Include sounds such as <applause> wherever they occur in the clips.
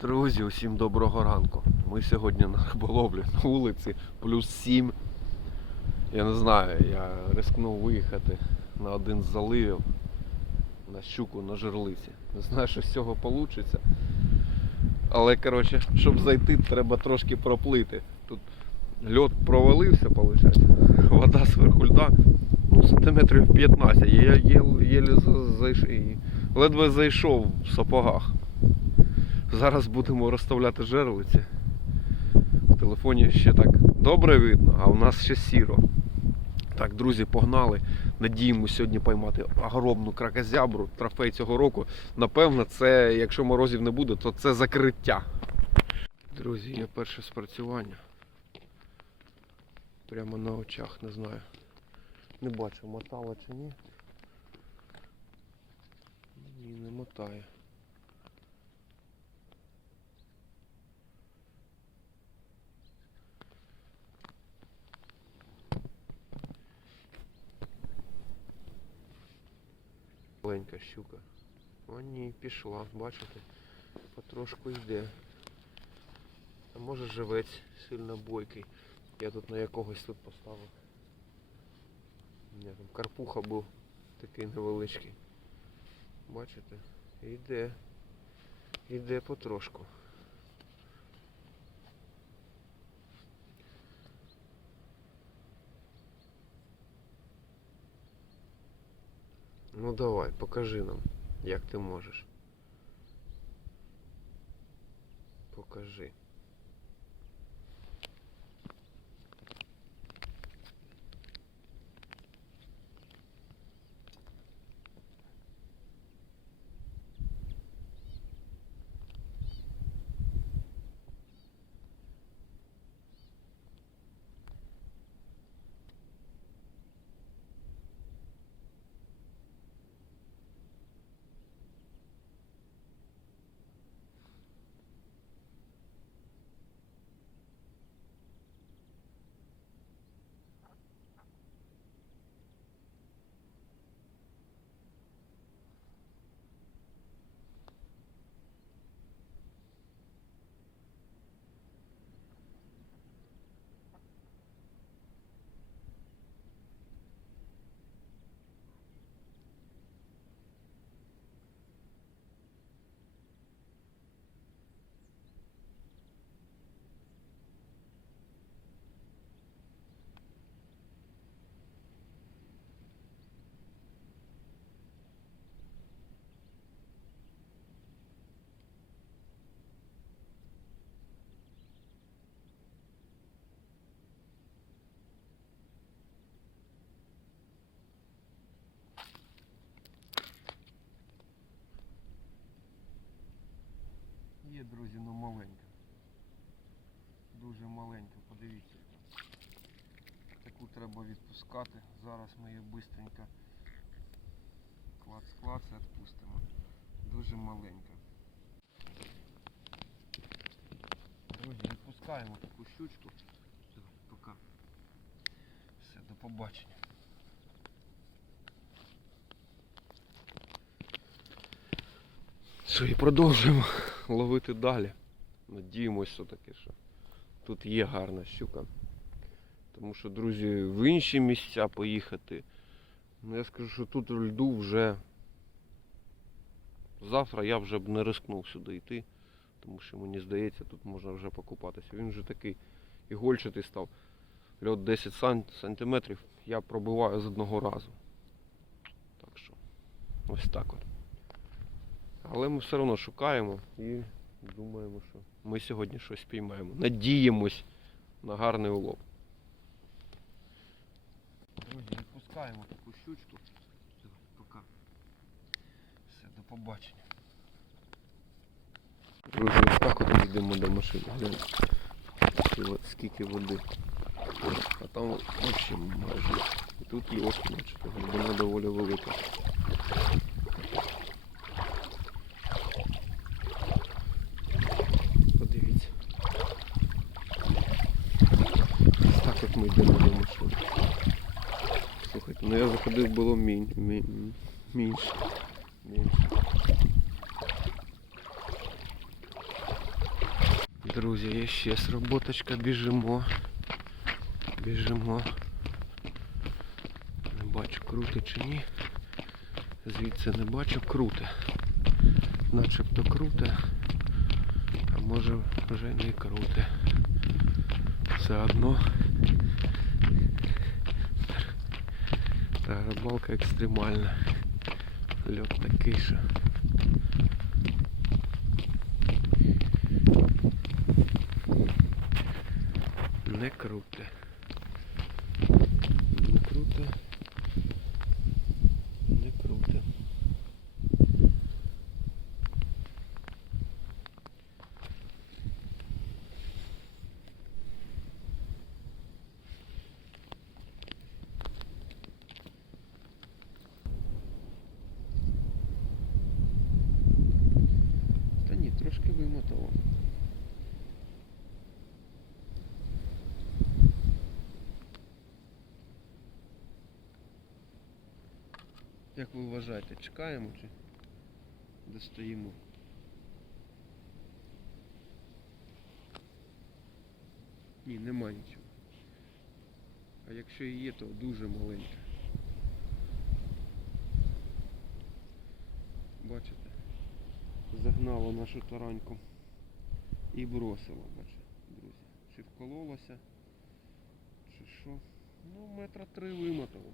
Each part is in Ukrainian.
Друзі, усім доброго ранку. Ми сьогодні на риболовлі на вулиці плюс 7. Я не знаю, я рискнув виїхати на один з заливів на щуку на жерлиці. Не знаю, що з цього вийде. Але коротше, щоб зайти, треба трошки проплити. Тут льот провалився, виходить. Вода зверху льда, ну, сантиметрів 15. Я за- зайшов, ледве зайшов в сапогах. Зараз будемо розставляти жерлиці. В телефоні ще так добре видно, а у нас ще сіро. Так, друзі, погнали. Надіємося сьогодні поймати огромну кракозябру, трофей цього року. Напевно, це, якщо морозів не буде, то це закриття. Друзі, є перше спрацювання. Прямо на очах, не знаю. Не бачу, мотала чи ні. Ні, не мотає. Маленька щука. О, ні, пішла, бачите? Потрошку йде. А може живець сильно бойкий. Я тут на якогось тут поставив. У мене там карпуха був такий невеличкий. Бачите? Йде. Йде потрошку. Ну давай, покажи нам, як ти можеш. Покажи. Є, друзі, ну маленька. Дуже маленька, подивіться. Таку треба відпускати. Зараз ми її бистренько клац-клац і відпустимо. Дуже маленька. Друзі, відпускаємо таку щучку. Давай, пока. Все, до побачення. Що, і продовжуємо ловити далі. Надіємося все-таки, що тут є гарна щука. Тому що, друзі, в інші місця поїхати. Ну я скажу, що тут льду вже завтра я вже б не рискнув сюди йти, тому що мені здається, тут можна вже покупатися. Він вже такий ігольчатий став. Льот 10 сан- сантиметрів я пробиваю з одного разу. Так що ось так от. Але ми все одно шукаємо і думаємо, що ми сьогодні щось піймаємо. Надіємось на гарний улов. Друзі, відпускаємо таку щучку. Пока. Все, до побачення. Друзі, ось так от йдемо до машини. Гляньте. Скільки води. А там взагалі майже. І тут льот, бачите, глибина доволі велика. Подивіться. Ось Так от ми йдемо до машини. Слухайте, заходив було мінь. Друзі, є ще з роботочка, біжимо. Біжимо. Не бачу, круте чи ні. Звідси не бачу, круте. Начебто круте. А може вже не круте. Все одно. Та рибалка екстремальна. Льот такий, що. Не круто. Не круте. Не круте. Та ні, трошки вимотало. Як чекаємо чи достоїмо? Ні, нема нічого. А якщо і є, то дуже маленьке. Бачите? Загнало нашу тараньку і бросило, бачите, друзі. Чи вкололося, чи що. Ну, метра три вимотало.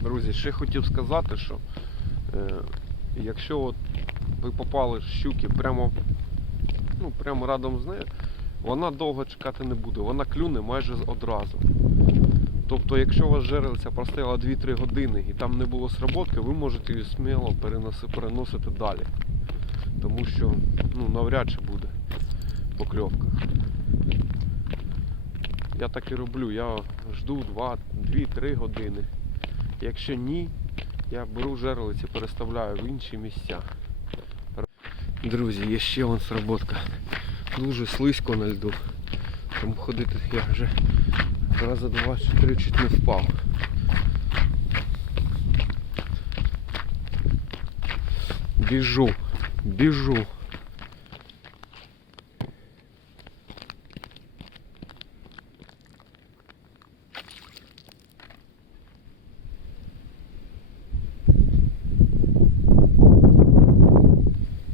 Друзі, ще хотів сказати, що е, якщо от ви попали щуки прямо, ну, прямо радом з нею, вона довго чекати не буде, вона клюне майже одразу. Тобто, якщо у вас жерельця простояла 2-3 години і там не було сработки, ви можете її сміло переносити далі. Тому що ну, навряд чи буде покльовка. Я так і роблю, я жду 2-3 години. Якщо ні, я беру жерлиці, переставляю в інші місця. Друзі, є ще вон сработка. Дуже слизько на льду. Тому ходити я вже рази два чи три чуть не впав. Біжу, біжу.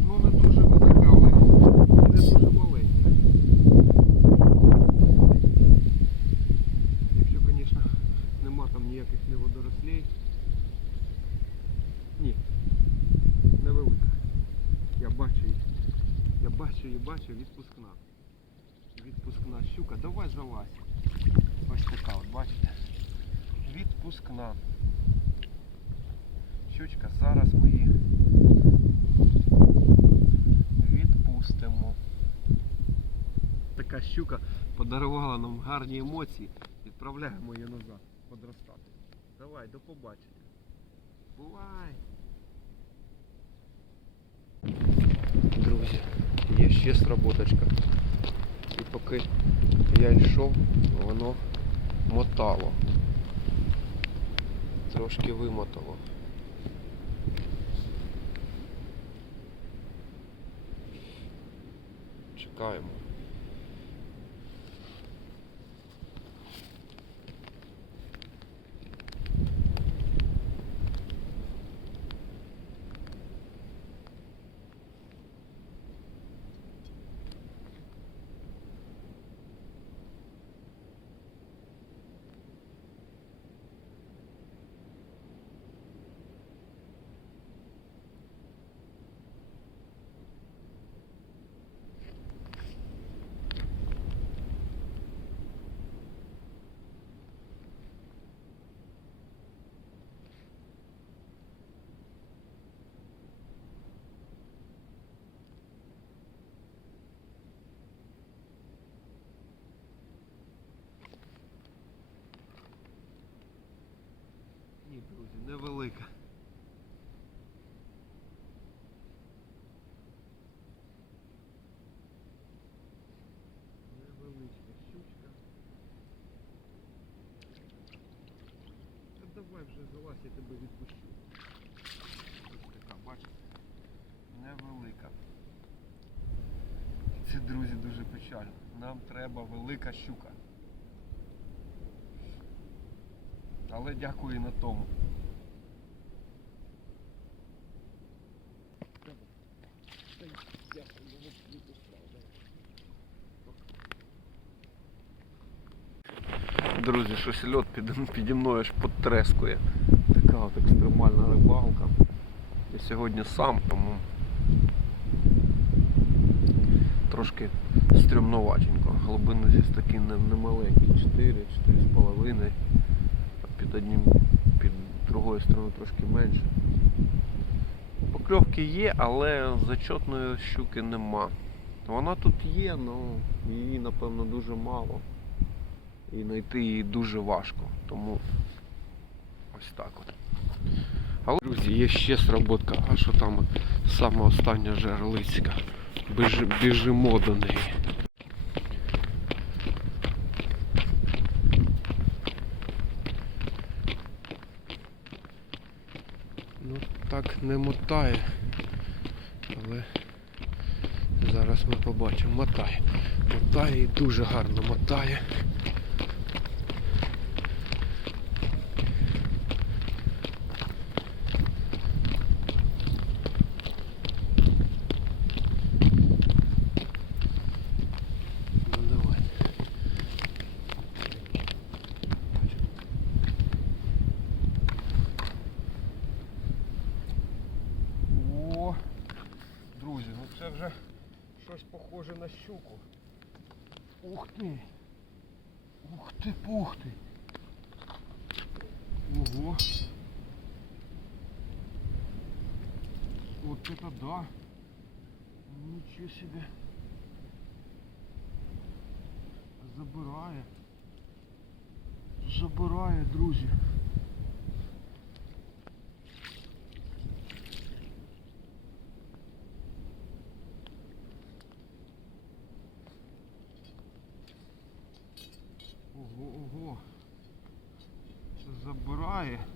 Ну не дуже велика, але і не дуже маленька. Якщо, звісно, нема там ніяких не водорослей. Ні, невелика. Я бачу її. Я бачу її, бачу, відпускна. Відпускна щука. Давай залазь. Ось така, от бачите? Відпускна. Щучка, зараз ми її відпустимо. Така щука подарувала нам гарні емоції. Відправляємо її назад подростати. Давай, до побачення. Бувай! Друзі, є ще сработочка. І поки я йшов, воно мотало. Трошки вимотало. Чекаємо. друзі, невелика. Невеличка щучка. Та давай вже залазь, я тебе відпущу. Ось така, бачиш? Невелика. Це, друзі, дуже печально. Нам треба велика щука. Але дякую і на тому. Щось льот під, <laughs> піді мною аж потрескує. Така от екстремальна рибалка. Я сьогодні сам, тому трошки стрімноватенько. Глибини здесь такі не, немаленькі. 4, 4,5. А під одним, під другою стороною трошки менше. Покльовки є, але зачетної щуки нема. Вона тут є, але її напевно дуже мало. І знайти її дуже важко. Тому ось так от. Але, друзі, є ще сработка, а що там саме остання жерлицька. Біж, біжимо до неї. Ну так не мотає. Але зараз ми побачимо. Мотає. Мотає і дуже гарно мотає. Ну давай. О, друзі, ну це вже щось похоже на щуку. Ух ти! Ух ти, пух ти! Ого! Вот это да! Ничего себе! Забирає. Забирає, друзі. Ого, ого. Забирає.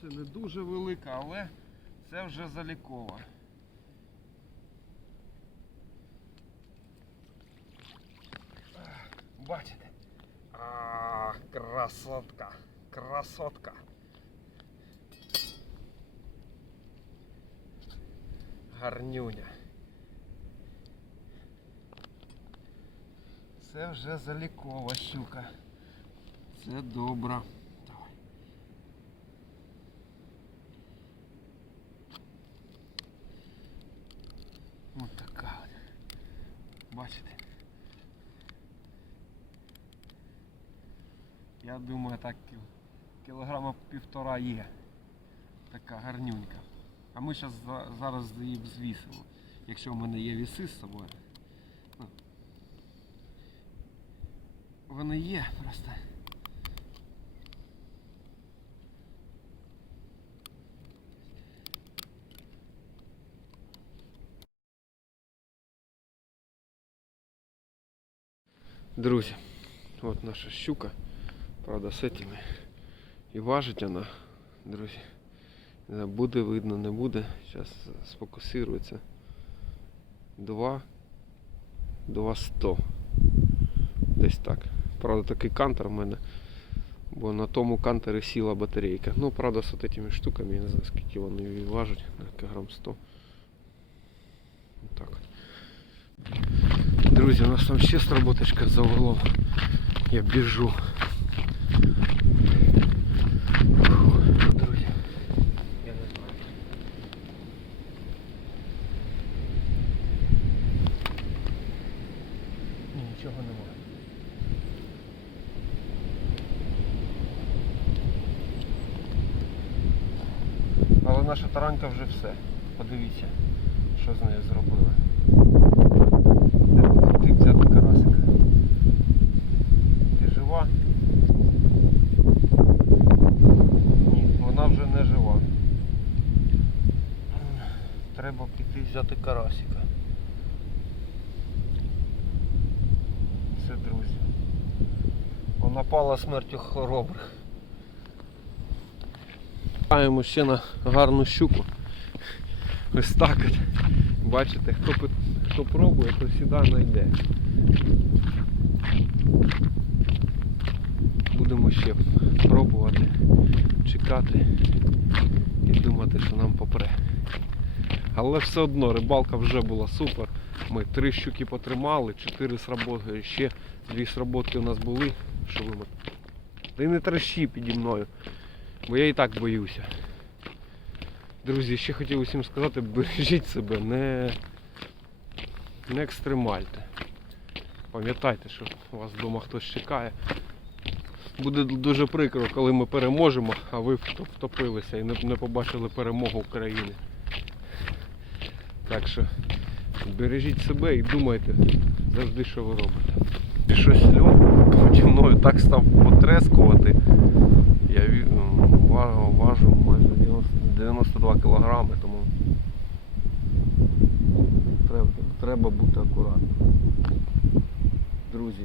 Це не дуже велика, але це вже залікова. Красотка, красотка. Гарнюня. Це вже залікова щука. Це добре. Давай. Ось така. Бачите? Я думаю, так кіл- кілограма півтора є. Така гарнюнька. А ми зараз зараз її взвісимо. Якщо в мене є віси з собою. Ну, Вони є просто. Друзі, от наша щука. Правда, з этими. І важить вона, друзі. Не знаю, Буде видно, не буде. Зараз сфокусирується. 2. 200. Десь так. Правда, такий кантер в мене. Бо на тому кантері сіла батарейка. Ну, правда, з этими штуками, я не знаю, скільки вони важать, на кілограм 100. Так. Друзі, у нас там ще сработочка за углом. Я біжу. Але наша таранка вже все. Подивіться, що з нею зробили. Де ти взяти карасика? Ти жива? Ні, вона вже не жива. Треба треба піти взяти. Це друзі. Вона пала смертю хоробрих. Маємо ще на гарну щуку. Ось так от. Бачите, хто, хто пробує, то сюди знайде. Будемо ще пробувати, чекати і думати, що нам попре. Але все одно рибалка вже була супер. Ми три щуки потримали, чотири сработки, ще дві сработки у нас були. Що ви Ти не трещи піді мною, бо я і так боюся. Друзі, ще хотів усім сказати, бережіть себе, не, не екстремальте. Пам'ятайте, що у вас вдома хтось чекає. Буде дуже прикро, коли ми переможемо, а ви втопилися і не побачили перемогу України. Так що бережіть себе і думайте завжди, що ви робите. І щось льот поді мною так став потрескувати. Я ві- м, ва- важу майже 92 кілограми, тому треба, треба бути акуратним. Друзі,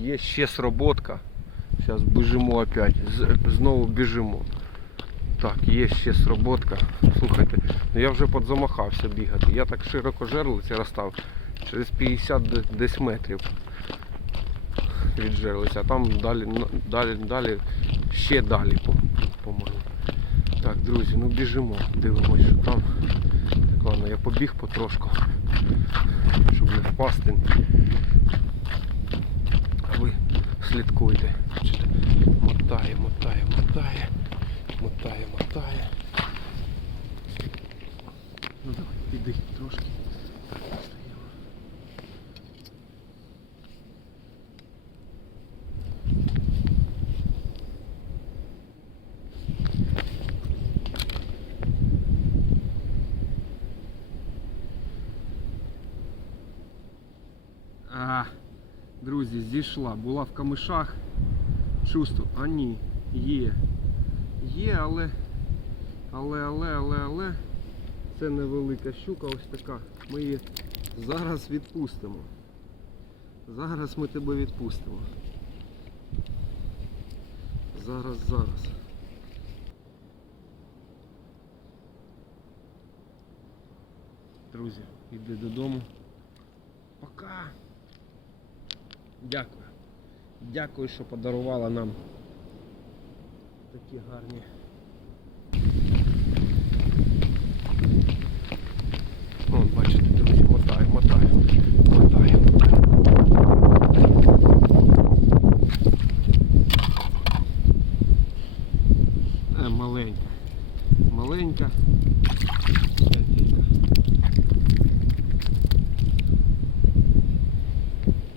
є ще сработка. Зараз біжимо опять. Знову біжимо. Так, є ще сработка. Слухайте, ну я вже подзамахався бігати. Я так широко жерлиці розстав. Через 50 де- десь метрів від жерлиці, а там далі, далі, далі, ще далі, по- по-моєму. Так, друзі, ну біжимо, дивимося, що там. Так, ладно, я побіг потрошку, щоб не впасти. А ви слідкуйте. Мотає, мотає, мотає, мотає, мотає. Ну давай, піди трошки. Так, стоїмо. А, друзі, зійшла. Була в камишах. Чувствую, а ні, є. Є, але. Але, але, але, але. Це невелика щука ось така. Ми її зараз відпустимо. Зараз ми тебе відпустимо. Зараз, зараз. Друзі, йди додому. Пока. Дякую. Дякую, що подарувала нам такі гарні. Вон, бачите, друзі, мотає, мотає, мотає. Е, маленька. Маленька.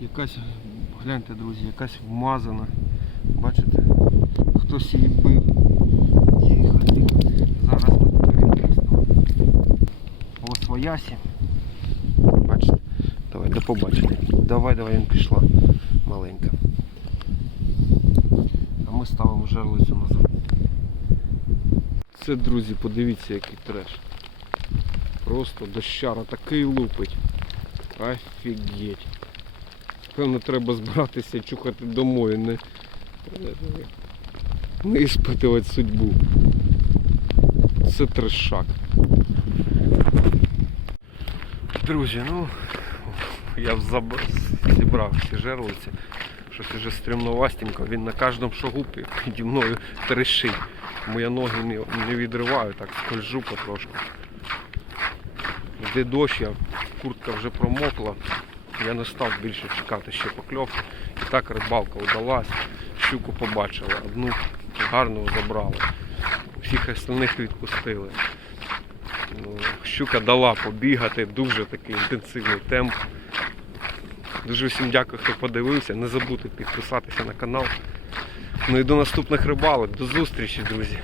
Якась, гляньте, друзі, якась вмазана. Бачите? Хтось її бив. Тихо. Зараз ми перемістимо. Ось своясі. Бачите? Давайте побачите. Давай, давай, він пішла. Маленька. А ми ставимо жерлицю назад. Це, друзі, подивіться, який треш. Просто дощара такий лупить. Офігеть. Певно, треба збиратися чухати домой, не, не іспитувати судьбу. Це трешак. Друзі, ну я заб... зібрав всі жерлиці. Щось уже стрімновастенько, він на кожному шагу піді мною трещить. Тому ноги не, не відриваю, так скольжу потрошку. Йде дощ, я, куртка вже промокла. Я не став більше чекати ще покльовки. І так рибалка вдалась. Щуку побачила. Одну гарну забрали. Всіх остальних відпустили. Ну, щука дала побігати, дуже такий інтенсивний темп. Дуже всім дякую, хто подивився. Не забудьте підписатися на канал. Ну і до наступних рибалок. До зустрічі, друзі.